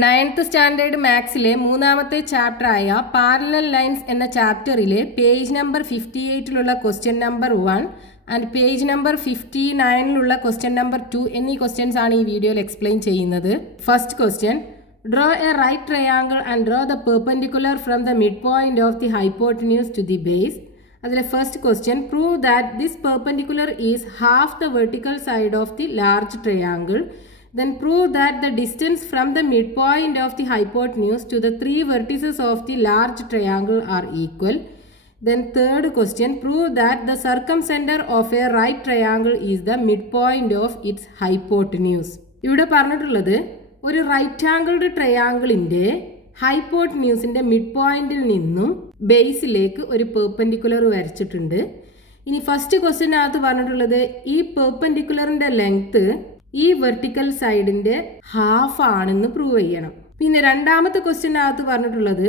9th standard മാത്സിലെ മൂന്നാമത്തെ ചാപ്റ്ററായ parallel lines എന്ന ചാപ്റ്ററിലെ പേജ് നമ്പർ 58-ലുള്ള question number 1 and page number 59-ലുള്ള ക്വസ്റ്റ്യൻ നമ്പർ 2 എന്നീ ക്വസ്റ്റ്യൻസ് ആണ് ഈ വീഡിയോയിൽ എക്സ്പ്ലെയിൻ ചെയ്യുന്നത്. First question, draw a right triangle and draw the perpendicular from the mid point of the hypotenuse to the base. അതിലെ first question, prove that this perpendicular is half the vertical side of the large triangle. Then prove that the distance from the midpoint of the hypotenuse to the three vertices of the large triangle are equal. Then third question, prove that the circumcenter of a right triangle is the midpoint of its hypotenuse. ഇവിടെ പറഞ്ഞിട്ടുള്ളത് ഒരു right angled ട്രയാങ്കിളിൻ്റെ ഹൈപ്പോട്ടന്യൂസിൻ്റെ mid പോയിന്റിൽ നിന്നും ബേസിലേക്ക് ഒരു perpendicular വരച്ചിട്ടുണ്ട്. ഇനി first ക്വസ്റ്റ്യനകത്ത് പറഞ്ഞിട്ടുള്ളത് ഈ പെർപെൻഡിക്കുലറിൻ്റെ ലെങ്ത്ത് ഈ വെർട്ടിക്കൽ സൈഡിൻ്റെ ഹാഫ് ആണെന്ന് പ്രൂവ് ചെയ്യണം. പിന്നെ രണ്ടാമത്തെ ക്വസ്റ്റ്യനകത്ത് പറഞ്ഞിട്ടുള്ളത്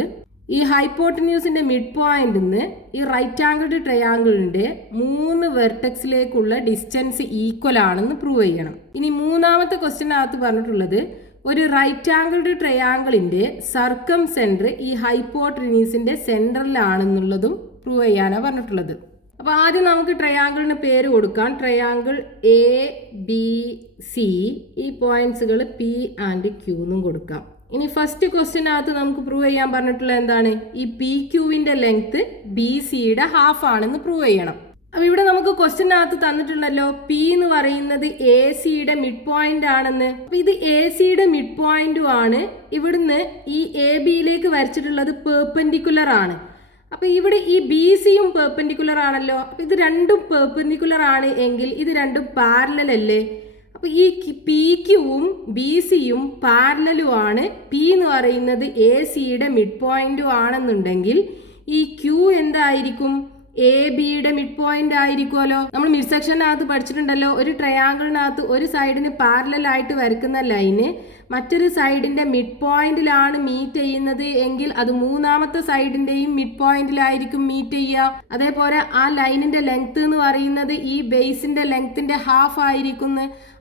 ഈ ഹൈപ്പോട്ടന്യൂസിൻ്റെ മിഡ് പോയിന്റിൽ നിന്ന് ഈ റൈറ്റ് ആംഗിൾഡ് ട്രയാങ്കിളിൻ്റെ 3 വെർട്ടെക്സിലേക്കുള്ള ഡിസ്റ്റൻസ് ഈക്വൽ ആണെന്ന് പ്രൂവ് ചെയ്യണം. ഇനി മൂന്നാമത്തെ ക്വസ്റ്റ്യനകത്ത് പറഞ്ഞിട്ടുള്ളത് ഒരു റൈറ്റ് ആംഗിൾഡ് ട്രയാങ്കിളിൻ്റെ സർക്കംസെൻറ്റർ ഈ ഹൈപ്പോട്ടന്യൂസിൻ്റെ സെൻറ്ററിലാണെന്നുള്ളതും പ്രൂവ് ചെയ്യാനാണ് പറഞ്ഞിട്ടുള്ളത്. അപ്പോൾ ആദ്യം നമുക്ക് ട്രയാങ്കിളിന് പേര് കൊടുക്കാം. ട്രയാങ്കിൾ എ ബി സി, ഈ പോയിന്റ്സുകൾ പി ആൻഡ് ക്യൂ എന്നും കൊടുക്കാം. ഇനി ഫസ്റ്റ് ക്വസ്റ്റ്യനകത്ത് നമുക്ക് പ്രൂവ് ചെയ്യാൻ പറഞ്ഞിട്ടുള്ള എന്താണ്, ഈ പി ക്യൂവിൻ്റെ ലെങ്ത്ത് ബി സിയുടെ ഹാഫ് ആണെന്ന് പ്രൂവ് ചെയ്യണം. അപ്പോൾ ഇവിടെ നമുക്ക് ക്വസ്റ്റ്യനകത്ത് തന്നിട്ടുണ്ടല്ലോ പി എന്ന് പറയുന്നത് എ സിയുടെ മിഡ് പോയിന്റ് ആണെന്ന്. അപ്പോൾ ഇത് എ സിയുടെ മിഡ് പോയിന്റും ആണ്. ഇവിടുന്ന് ഈ എ ബിയിലേക്ക് വരച്ചിട്ടുള്ളത് പെർപെൻഡിക്കുലർ ആണ്. അപ്പോൾ ഇവിടെ ഈ ബി സിയും പെർപെൻഡിക്കുലർ ആണല്ലോ. അപ്പോൾ ഇത് രണ്ടും പെർപെൻഡിക്കുലർ ആണ് എങ്കിൽ ഇത് രണ്ടും പാരലൽ അല്ലേ. അപ്പോൾ ഈ പി ക്യൂവും ബി സിയും പാരലലും ആണ്. പി എന്ന് പറയുന്നത് എ സിയുടെ മിഡ് പോയിന്റും ആണെന്നുണ്ടെങ്കിൽ ഈ ക്യൂ എന്തായിരിക്കും, എ ബിയുടെ മിഡ് പോയിന്റ് ആയിരിക്കുമല്ലോ. നമ്മൾ മിഡ് സെക്ഷനകത്ത് പഠിച്ചിട്ടുണ്ടല്ലോ, ഒരു ട്രയാങ്കിളിനകത്ത് ഒരു സൈഡിന് പാരലൽ ആയിട്ട് വരയ്ക്കുന്ന ലൈന് മറ്റൊരു സൈഡിൻ്റെ മിഡ് പോയിന്റിലാണ് മീറ്റ് ചെയ്യുന്നത് എങ്കിൽ അത് മൂന്നാമത്തെ സൈഡിൻ്റെയും മിഡ് പോയിന്റിലായിരിക്കും മീറ്റ് ചെയ്യുക. അതേപോലെ ആ ലൈനിൻ്റെ ലെങ്ത് എന്ന് പറയുന്നത് ഈ ബേസിൻ്റെ ലെങ്ത്തിൻ്റെ ഹാഫ് ആയിരിക്കും.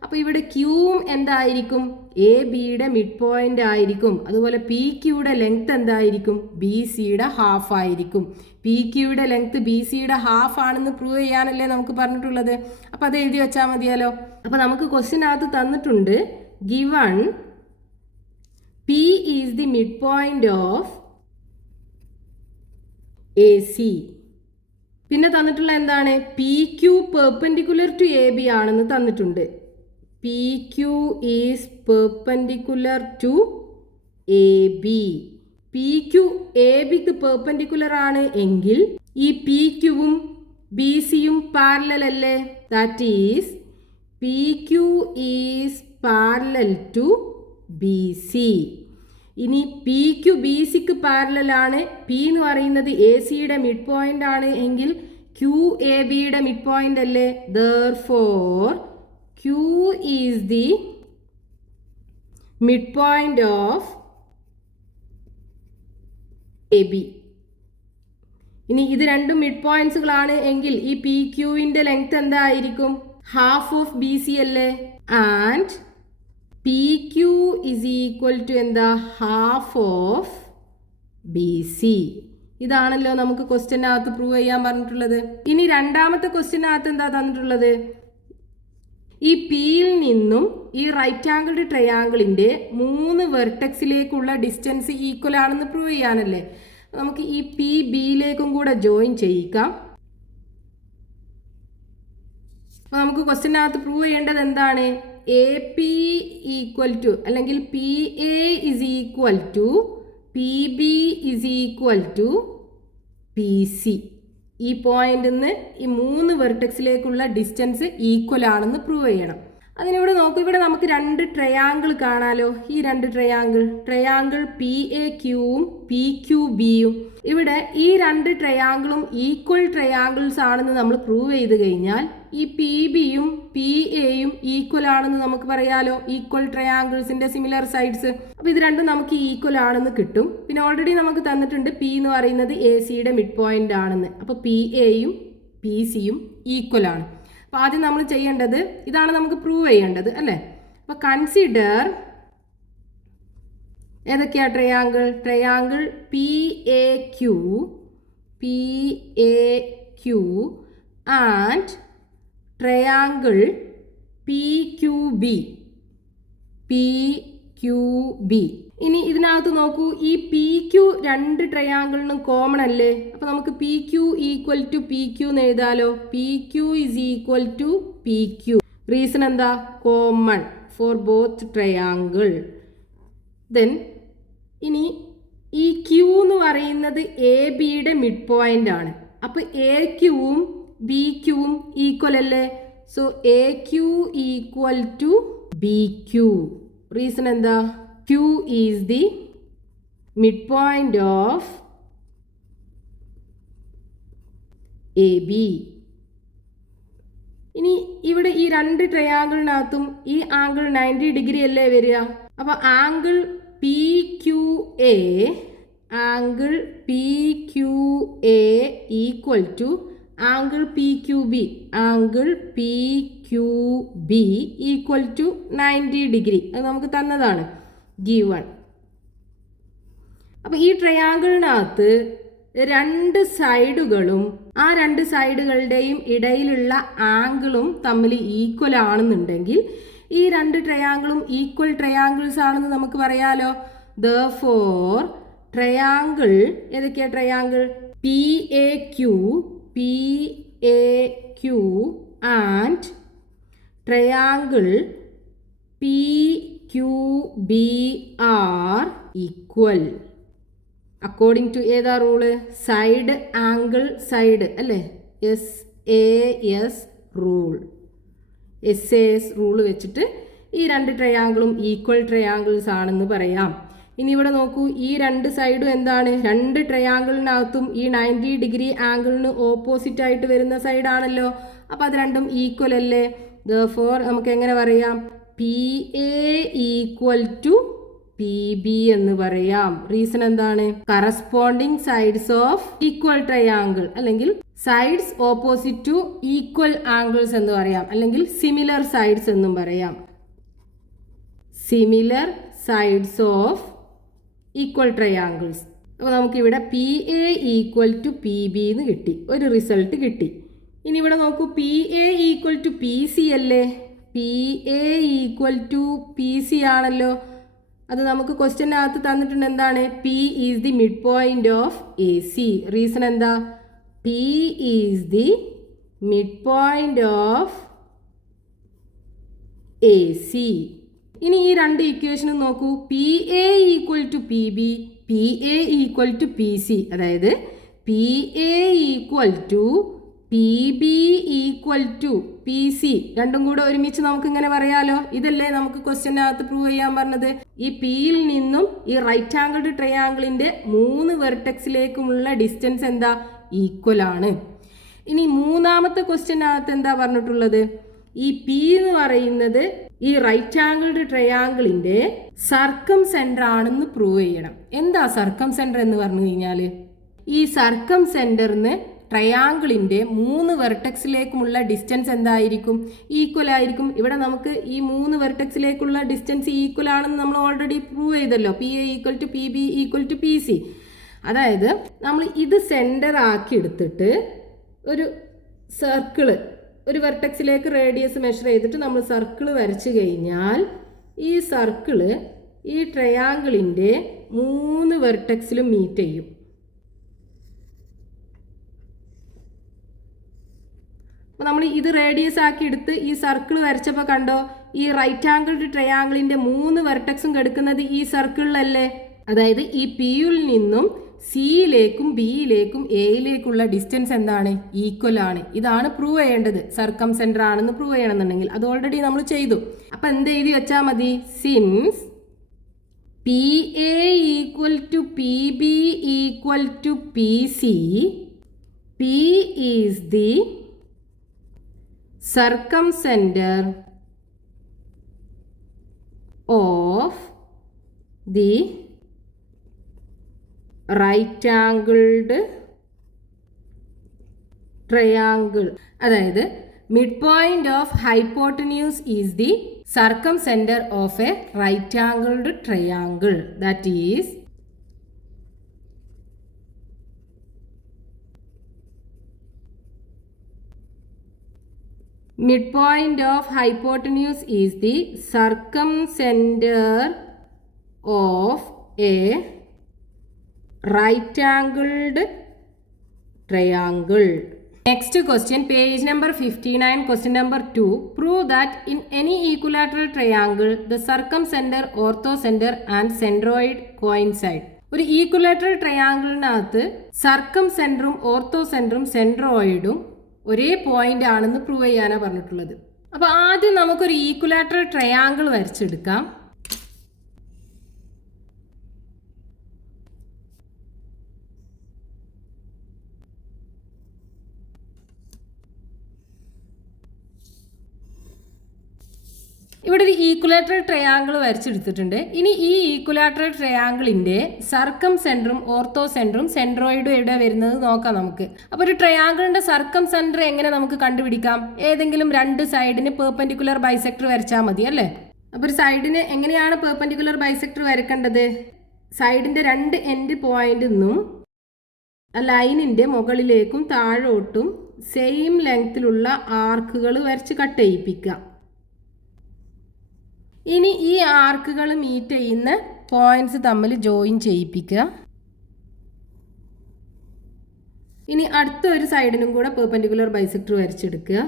അപ്പോൾ ഇവിടെ ക്യൂവും എന്തായിരിക്കും, എ ബിയുടെ മിഡ് പോയിന്റ് ആയിരിക്കും. അതുപോലെ പി ക്യൂയുടെ ലെങ്ത് എന്തായിരിക്കും, ബി സിയുടെ ഹാഫ് ആയിരിക്കും. പി ക്യൂയുടെ ലെങ്ത് ബി സിയുടെ ഹാഫ് ആണെന്ന് പ്രൂവ് ചെയ്യാനല്ലേ നമുക്ക് പറഞ്ഞിട്ടുള്ളത്. അപ്പോൾ അത് എഴുതി വെച്ചാൽ മതിയല്ലോ. അപ്പോൾ നമുക്ക് ക്വസ്റ്റ്യനകത്ത് തന്നിട്ടുണ്ട് given P is the midpoint of AC. പിന്നെ തന്നിട്ടുള്ള എന്താണ്, P Q perpendicular to A B ആണെന്ന് തന്നിട്ടുണ്ട്. P Q is perpendicular to A B. P Q A ബിക്ക് പെർപെൻഡിക്കുലർ ആണ് എങ്കിൽ ഈ പി ക്യൂവും ബി സിയും പാരലൽ അല്ലേ. That is P Q is parallel to B C. ഇനി പി ക്യു ബി സിക്ക് പാരലാണ്. പി എന്ന് പറയുന്നത് എ സിയുടെ മിഡ് പോയിന്റ് ആണ് എങ്കിൽ ക്യൂ എ ബിയുടെ മിഡ് പോയിന്റ് അല്ലേ. Therefore Q is the mid point of A B. ഇനി ഇത് രണ്ടും മിഡ് പോയിന്റ്സുകളാണ് എങ്കിൽ ഈ പി ക്യൂവിൻ്റെ ലെങ്ത് എന്തായിരിക്കും, ഹാഫ് ഓഫ് ബി സി അല്ലേ. And P Q is equal to എന്താ, ഹാഫ് ഓഫ് ബി സി. ഇതാണല്ലോ നമുക്ക് ക്വസ്റ്റ്യനകത്ത് പ്രൂവ് ചെയ്യാൻ പറഞ്ഞിട്ടുള്ളത്. ഇനി രണ്ടാമത്തെ ക്വസ്റ്റ്യനകത്ത് എന്താ തന്നിട്ടുള്ളത്, ഈ പിയിൽ നിന്നും ഈ റൈറ്റ് ആംഗിൾഡ് ട്രയാങ്കിളിൻ്റെ 3 വെർട്ടെക്സിലേക്കുള്ള ഡിസ്റ്റൻസ് ഈക്വൽ ആണെന്ന് പ്രൂവ് ചെയ്യാനല്ലേ. നമുക്ക് ഈ പി ബിയിലേക്കും കൂടെ ജോയിൻ ചെയ്യിക്കാം. അപ്പോൾ നമുക്ക് ക്വസ്റ്റ്യനകത്ത് പ്രൂവ് ചെയ്യേണ്ടത് എന്താണ്, എ പി ഈക്വൽ ടു അല്ലെങ്കിൽ P A is equal to P B is equal to P C. ഈ പോയിന്റിൽ നിന്ന് ഈ 3 വെർട്ടെക്സിലേക്കുള്ള ഡിസ്റ്റൻസ് ഈക്വൽ ആണെന്ന് പ്രൂവ് ചെയ്യണം. അതിനിവിടെ നോക്കൂ, ഇവിടെ നമുക്ക് 2 ട്രയാങ്കിൾ കാണാലോ. ഈ 2 ട്രയാങ്കിൾ പി എ ക്യൂവും പി ക്യൂ ബിയും. ഇവിടെ ഈ 2 ട്രയാങ്കിളും ഈക്വൽ ട്രയാങ്കിൾസ് ആണെന്ന് നമ്മൾ പ്രൂവ് ചെയ്ത് കഴിഞ്ഞാൽ ഈ പി ബിയും പി എയും ഈക്വൽ ആണെന്ന് നമുക്ക് പറയാലോ. ഈക്വൽ ട്രയാങ്കിൾസിന്റെ സിമിലർ സൈഡ്സ്. അപ്പോൾ ഇത് രണ്ടും നമുക്ക് ഈക്വൽ ആണെന്ന് കിട്ടും. പിന്നെ ഓൾറെഡി നമുക്ക് തന്നിട്ടുണ്ട് പി എന്ന് പറയുന്നത് എ സിയുടെ മിഡ് പോയിന്റ് ആണെന്ന്. അപ്പോൾ പി എയും പി സിയും ഈക്വൽ ആണ്. അപ്പോൾ ആദ്യം നമ്മൾ ചെയ്യേണ്ടത് ഇതാണ്, നമുക്ക് പ്രൂവ് ചെയ്യേണ്ടത് അല്ലേ. അപ്പോൾ കൺസിഡർ ഏതൊക്കെയാ triangle P A Q and triangle P Q B. ഇനി ഇതിനകത്ത് നോക്കൂ, ഈ പി ക്യൂ രണ്ട് ട്രയാങ്കിളിനും കോമൺ അല്ലേ? അപ്പൊ നമുക്ക് P Q equal to P Q എന്ന് എഴുതാലോ. P Q is equal to P Q. Reason എന്താ? Common for both triangle. Then ഇനി ഈ ക്യൂ എന്ന് പറയുന്നത് എ ബിയുടെ മിഡ് പോയിന്റ് ആണ്. അപ്പൊ എ ക്യൂവും ബി ക്യൂവും ഈക്വൽ അല്ലേ? So A Q equal to B Q. Reason എന്താ? Q is the mid point of A B. ഇനി ഇവിടെ ഈ രണ്ട് ട്രയാങ്കിളിനകത്തും ഈ ആംഗിൾ 90 ഡിഗ്രി അല്ലേ വരിക? അപ്പൊ angle P Q A equal to angle P Q B equal to 90 degree. അത് നമുക്ക് തന്നതാണ്, ഗിവൺ. അപ്പൊ ഈ ട്രയാങ്കിളിനകത്ത് രണ്ട് സൈഡുകളും ആ രണ്ട് സൈഡുകളുടെയും ഇടയിലുള്ള ആംഗിളും തമ്മിൽ ഈക്വൽ ആണെന്നുണ്ടെങ്കിൽ ഈ രണ്ട് ട്രയാങ്കിളും ഈക്വൽ ട്രയാങ്കിൾസ് ആണെന്ന് നമുക്ക് പറയാലോ. ദെർഫോർ ട്രയാങ്കിൾ ഏതൊക്കെയാ? Triangle P A Q and triangle P Q B are equal according to ഏതാ റൂള്? സൈഡ് ആംഗിൾ സൈഡ് അല്ലേ? SAS റൂള് വെച്ചിട്ട് ഈ രണ്ട് ട്രയാങ്കിളും ഈക്വൽ ട്രയാങ്കിൾസ് ആണെന്ന് പറയാം. ഇനി ഇവിടെ നോക്കൂ, ഈ രണ്ട് സൈഡും എന്താണ്? രണ്ട് ട്രയാങ്കിളിനകത്തും ഈ 90 ഡിഗ്രി ആംഗിളിന് ഓപ്പോസിറ്റ് ആയിട്ട് വരുന്ന സൈഡാണല്ലോ. അപ്പം അത് രണ്ടും ഈക്വൽ അല്ലേ? ദെർഫോർ നമുക്ക് എങ്ങനെ പറയാം? P A equal to P B എന്ന് പറയാം. റീസൺ എന്താണ്? Corresponding sides of equal triangle അല്ലെങ്കിൽ sides opposite to equal angles എന്ന് പറയാം, അല്ലെങ്കിൽ സിമിലർ സൈഡ്സ് എന്നും പറയാം. Similar sides of equal triangles. അപ്പോൾ നമുക്കിവിടെ P A equal to P B എന്ന് കിട്ടി, ഒരു റിസൾട്ട് കിട്ടി. ഇനി ഇവിടെ നോക്കൂ, P A equal to P C അല്ലേ? P A equal to P C ആണല്ലോ. അത് നമുക്ക് ക്വസ്റ്റ്യനകത്ത് തന്നിട്ടുണ്ട്. എന്താണ്? P is the mid point of A C. Reason എന്താ? P is the mid point of A C. ഇനി ഈ രണ്ട് ഇക്വേഷനും നോക്കൂ, P A equal to P B, P A equal to P C. അതായത് P A equal to P B equal to P C. രണ്ടും കൂടെ ഒരുമിച്ച് നമുക്ക് ഇങ്ങനെ പറയാലോ. ഇതല്ലേ നമുക്ക് ക്വസ്റ്റ്യനകത്ത് പ്രൂവ് ചെയ്യാൻ പറഞ്ഞത്. ഈ പിയിൽ നിന്നും ഈ റൈറ്റ് ആംഗിൾഡ് ട്രയാങ്കിളിന്റെ 3 വെർട്ടെക്സിലേക്കുമുള്ള ഡിസ്റ്റൻസ് എന്താ? ഈക്വൽ ആണ്. ഇനി മൂന്നാമത്തെ ക്വസ്റ്റ്യനകത്ത് എന്താ പറഞ്ഞിട്ടുള്ളത്? ഈ പി എന്ന് പറയുന്നത് ഈ റൈറ്റ് ആംഗിൾഡ് ട്രയാങ്കിളിന്റെ സർക്കം സെന്റർ ആണെന്ന് പ്രൂവ് ചെയ്യണം. എന്താ സർക്കം സെന്റർ എന്ന് പറഞ്ഞു കഴിഞ്ഞാൽ, ഈ സർക്കം സെന്ററിന് ട്രയാങ്കിളിന്റെ 3 വെർട്ടെക്സിലേക്കുമുള്ള ഡിസ്റ്റൻസ് എന്തായിരിക്കും? ഈക്വൽ ആയിരിക്കും. ഇവിടെ നമുക്ക് ഈ 3 വെർട്ടെക്സിലേക്കുള്ള ഡിസ്റ്റൻസ് ഈക്വൽ ആണെന്ന് നമ്മൾ ഓൾറെഡി പ്രൂവ് ചെയ്തല്ലോ. P A equal to P B equal to P C. അതായത് നമ്മൾ ഇത് സെന്റർ ആക്കി എടുത്തിട്ട് ഒരു സർക്കിള്, ഒരു വെർട്ടെക്സിലേക്ക് റേഡിയസ് മെഷർ ചെയ്തിട്ട് നമ്മൾ സർക്കിള് വരച്ചു കഴിഞ്ഞാൽ ഈ സർക്കിള് ഈ ട്രയാങ്കിളിൻ്റെ 3 വെർട്ടെക്സിലും മീറ്റ് ചെയ്യും. അപ്പോൾ നമ്മൾ ഇത് റേഡിയസ് ആക്കി എടുത്ത് ഈ സർക്കിൾ വരച്ചപ്പോൾ കണ്ടോ, ഈ റൈറ്റ് ആംഗിൾഡ് ട്രയാങ്കിളിൻ്റെ 3 വെർട്ടെക്സും കിടക്കുന്നത് ഈ സർക്കിളിലല്ലേ? അതായത് ഈ പിയിൽ നിന്നും സിയിലേക്കും ബിയിലേക്കും എയിലേക്കുള്ള ഡിസ്റ്റൻസ് എന്താണ്? ഈക്വൽ ആണ്. ഇതാണ് പ്രൂവ് ചെയ്യേണ്ടത്. സർക്കം സെന്റർ ആണെന്ന് പ്രൂവ് ചെയ്യണമെന്നുണ്ടെങ്കിൽ അത് ഓൾറെഡി നമ്മൾ ചെയ്തു. അപ്പം എന്ത് എഴുതി വെച്ചാൽ മതി? Since P A equal to P B equal to P C, P is the circumcentre of the right angled triangle. അതായത് midpoint of hypotenuse is the circumcenter of a right-angled triangle. That is, midpoint of hypotenuse is the circumcenter of a right-angled triangle. Next question, page number 59, question number 2. Prove that in any equilateral triangle, the circumcenter, orthocenter and centroid coincide. ഒരു equilateral ട്രയാങ്കിളിനകത്ത് സർക്കംസെൻറ്ററും ഓർത്തോസെൻറ്ററും സെൻട്രോയിഡും ഒരേ point ആണെന്ന് prove ചെയ്യാനാണ് പറഞ്ഞിട്ടുള്ളത്. അപ്പോൾ ആദ്യം നമുക്കൊരു equilateral triangle വരച്ചെടുക്കാം. ഇവിടെ ഒരു ഈക്വലാറ്ററൽ ട്രയാങ്കിൾ വരച്ചെടുത്തിട്ടുണ്ട്. ഇനി ഈ ഈക്വലാറ്ററൽ ട്രയാങ്കിളിന്റെ സർക്കം സെൻറ്ററും ഓർത്തോ സെൻറ്ററും സെൻട്രോയിഡും എവിടെ വരുന്നത് നോക്കാം നമുക്ക്. അപ്പോൾ ഒരു ട്രയാങ്കിളിന്റെ സർക്കം സെൻറ്റർ എങ്ങനെ നമുക്ക് കണ്ടുപിടിക്കാം? ഏതെങ്കിലും രണ്ട് സൈഡിന് പെർപെൻഡിക്കുലർ ബൈസെക്ടർ വരച്ചാൽ മതി അല്ലേ? അപ്പോൾ ഒരു സൈഡിന് എങ്ങനെയാണ് പെർപെൻഡിക്കുലർ ബൈസെക്ടർ വരക്കേണ്ടത്? സൈഡിന്റെ രണ്ട് എൻഡ് പോയിന്റിൽ നിന്നും ലൈനിന്റെ മുകളിലേക്കും താഴോട്ടും സെയിം ലെങ്ത്തിലുള്ള ആർക്കുകൾ വരച്ച് കട്ട് ചെയ്യിപ്പിക്കുക. ഇനി ഈ ആർക്കുകൾ മീറ്റ് ചെയ്യുന്ന പോയിന്റ്സ് തമ്മിൽ ജോയിൻ ചെയ്യിപ്പിക്കുക. ഇനി അടുത്ത ഒരു സൈഡിനും കൂടെ പെർപെൻഡിക്കുലർ ബൈസെക്ടർ വരച്ചെടുക്കുക.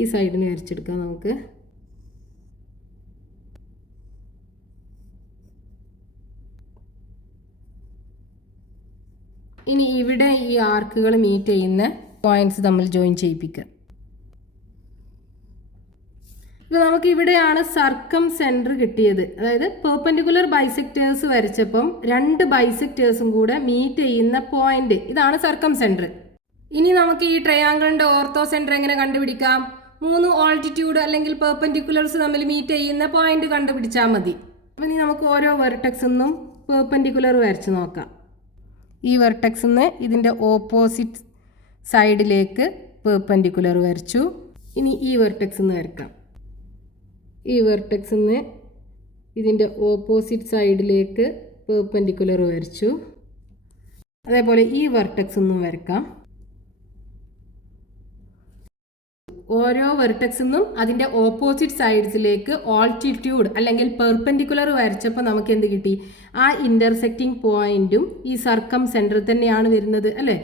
ഈ സൈഡിന് വരച്ചെടുക്കാം നമുക്ക്. ഇനി ഇവിടെ ഈ ആർക്കുകൾ മീറ്റ് ചെയ്യുന്ന പോയിന്റ്സ് തമ്മിൽ ജോയിൻ ചെയ്യിപ്പിക്കുക. ഇപ്പോൾ നമുക്ക് ഇവിടെയാണ് സർക്കം സെൻറ്റർ കിട്ടിയത്. അതായത് പെർപെൻഡിക്കുലർ ബൈസെക്ടേഴ്സ് വരച്ചപ്പം രണ്ട് ബൈസെക്ടേഴ്സും കൂടെ മീറ്റ് ചെയ്യുന്ന പോയിന്റ് ഇതാണ് സർക്കം സെൻറ്റർ. ഇനി നമുക്ക് ഈ ട്രയാങ്കിളിൻ്റെ ഓർത്തോ സെൻറ്റർ എങ്ങനെ കണ്ടുപിടിക്കാം? 3 ഓൾട്ടിറ്റ്യൂഡ് അല്ലെങ്കിൽ പെർപെൻഡിക്കുലർസ് തമ്മിൽ മീറ്റ് ചെയ്യുന്ന പോയിന്റ് കണ്ടുപിടിച്ചാൽ മതി. അപ്പം ഇനി നമുക്ക് ഓരോ വെർട്ടെക്സിൽ നിന്നും പെർപെൻഡിക്കുലർ വരച്ച് നോക്കാം. ഈ വെർട്ടെക്സിൽ നിന്ന് ഇതിൻ്റെ ഓപ്പോസിറ്റ് സൈഡിലേക്ക് പെർപെൻഡിക്കുലർ വരച്ചു. ഇനി ഈ വെർട്ടെക്സിൽ നിന്ന് വരക്കാം. ഈ വെർട്ടെക്സിൽ നിന്ന് ഇതിൻ്റെ ഓപ്പോസിറ്റ് സൈഡിലേക്ക് പെർപെൻഡിക്കുലർ വരച്ചു. അതേപോലെ ഈ വെർട്ടെക്സിൽ നിന്നും വരക്കാം. ഓരോ വെർട്ടെക്സിൽ നിന്നും അതിൻ്റെ ഓപ്പോസിറ്റ് സൈഡ്സിലേക്ക് ഓൾട്ടിറ്റ്യൂഡ് അല്ലെങ്കിൽ പെർപെൻഡിക്കുലർ വരച്ചപ്പോൾ നമുക്ക് എന്ത് കിട്ടി? ആ ഇൻ്റർസെക്റ്റിംഗ് പോയിന്റും ഈ സർക്കം സെൻറ്റർ തന്നെയാണ് വരുന്നത് അല്ലേ?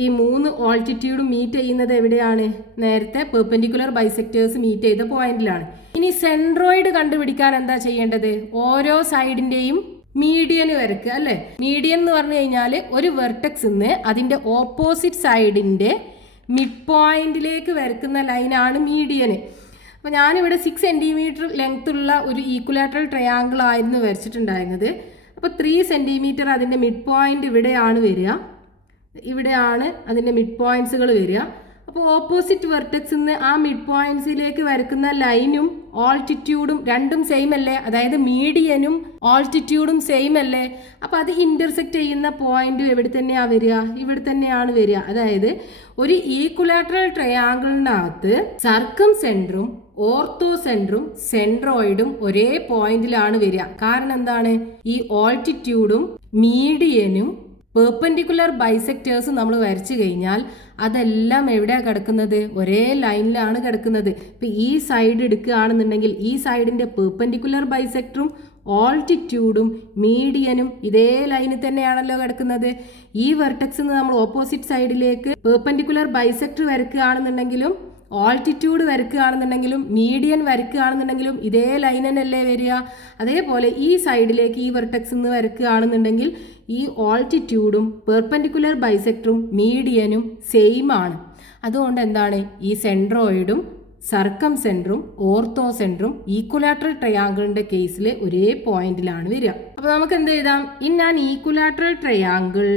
ഈ 3 ഓൾട്ടിറ്റ്യൂഡ് മീറ്റ് ചെയ്യുന്നത് എവിടെയാണ്? നേരത്തെ പെർപെൻഡിക്കുലർ ബൈസെക്ടേഴ്സ് മീറ്റ് ചെയ്ത പോയിന്റിലാണ്. ഇനി സെൻട്രോയിഡ് കണ്ടുപിടിക്കാൻ എന്താ ചെയ്യേണ്ടത്? ഓരോ സൈഡിൻ്റെയും മീഡിയൻ വരക്കുക അല്ലേ? മീഡിയൻ എന്ന് പറഞ്ഞു കഴിഞ്ഞാൽ ഒരു വെർട്ടെക്സിൽ നിന്ന് അതിൻ്റെ ഓപ്പോസിറ്റ് സൈഡിൻ്റെ മിഡ് പോയിന്റിലേക്ക് വരക്കുന്ന ലൈനാണ് മീഡിയന്. അപ്പോൾ ഞാനിവിടെ 6 സെൻറ്റിമീറ്റർ ലെങ്ത്തുള്ള ഒരു ഈക്വലാറ്ററൽ ട്രയാങ്കിൾ ആയിരുന്നു വരച്ചിട്ടുണ്ടായിരുന്നത്. അപ്പോൾ 3 സെൻറ്റിമീറ്റർ അതിൻ്റെ മിഡ് പോയിന്റ് ഇവിടെയാണ് വരിക. ഇവിടെയാണ് അതിൻ്റെ മിഡ് പോയിന്റ്സുകൾ വരിക. അപ്പോൾ ഓപ്പോസിറ്റ് വെർട്ടെക്സിൽ നിന്ന് ആ മിഡ് പോയിന്റ്സിലേക്ക് വരക്കുന്ന ലൈനും ഓൾട്ടിറ്റ്യൂഡും രണ്ടും സെയിം അല്ലേ? അതായത് മീഡിയനും ഓൾട്ടിറ്റ്യൂഡും സെയിം അല്ലേ? അപ്പോൾ അത് ഇൻ്റർസെക്റ്റ് ചെയ്യുന്ന പോയിന്റും എവിടെ തന്നെയാണ് വരിക? ഇവിടെ തന്നെയാണ് വരിക. അതായത് ഒരു ഈക്വലാറ്ററൽ ട്രയാങ്കിളിനകത്ത് സർക്കം സെൻറ്ററും ഓർത്തോ സെൻറ്ററും സെൻട്രോയിഡും ഒരേ പോയിന്റിലാണ് വരിക. കാരണം എന്താണ്? ഈ ഓൾട്ടിറ്റ്യൂഡും മീഡിയനും പെർപെൻഡിക്കുലർ ബൈസെക്ടേഴ്സ് നമ്മൾ വരച്ചു കഴിഞ്ഞാൽ അതെല്ലാം എവിടെയാണ് കിടക്കുന്നത്? ഒരേ ലൈനിലാണ് കിടക്കുന്നത്. ഇപ്പം ഈ സൈഡ് എടുക്കുകയാണെന്നുണ്ടെങ്കിൽ ഈ സൈഡിൻ്റെ പെർപെൻഡിക്കുലർ ബൈസെക്ടറും ഓൾട്ടിറ്റ്യൂഡും മീഡിയനും ഇതേ ലൈനിൽ തന്നെയാണല്ലോ കിടക്കുന്നത്. ഈ വെർട്ടെക്സിൽ നിന്ന് നമ്മൾ ഓപ്പോസിറ്റ് സൈഡിലേക്ക് പെർപെൻഡിക്കുലർ ബൈസെക്ടർ വരക്കുകയാണെന്നുണ്ടെങ്കിലും ഓൾട്ടിറ്റ്യൂഡ് വരക്കുകയാണെന്നുണ്ടെങ്കിലും മീഡിയൻ വരക്കുകയാണെന്നുണ്ടെങ്കിലും ഇതേ ലൈൻ തന്നെയല്ലേ വരിക. അതേപോലെ ഈ സൈഡിലേക്ക് ഈ വെർട്ടെക്സിൽ നിന്ന് വരക്കുകയാണെന്നുണ്ടെങ്കിൽ ഈ ഓൾട്ടിറ്റ്യൂഡും പെർപെൻഡിക്കുലർ ബൈസെക്ടറും മീഡിയനും സെയിം ആണ്. അതുകൊണ്ട് എന്താണ്? ഈ സെൻട്രോയിഡും സർക്കം സെൻറ്ററും ഓർത്തോ സെൻറ്ററും ഈക്വലാറ്ററൽ ട്രയാങ്കിളിൻ്റെ കേസിൽ ഒരേ പോയിന്റിലാണ് വരിക. അപ്പോൾ നമുക്ക് എന്ത് എഴുതാം? In an equilateral triangle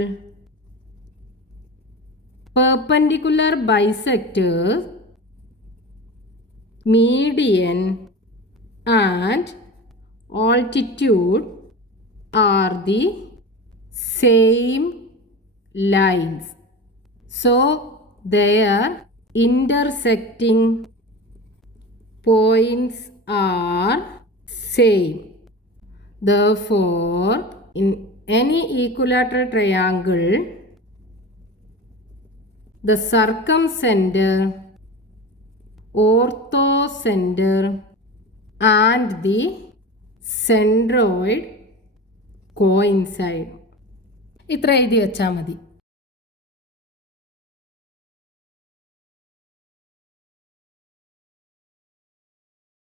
perpendicular bisectors median and altitude are the same lines, so their intersecting points are same. Therefore, in any equilateral triangle, the circumcenter, orthocenter and the centroid coincide. ഇത്ര എഴുതി വെച്ചാൽ മതി.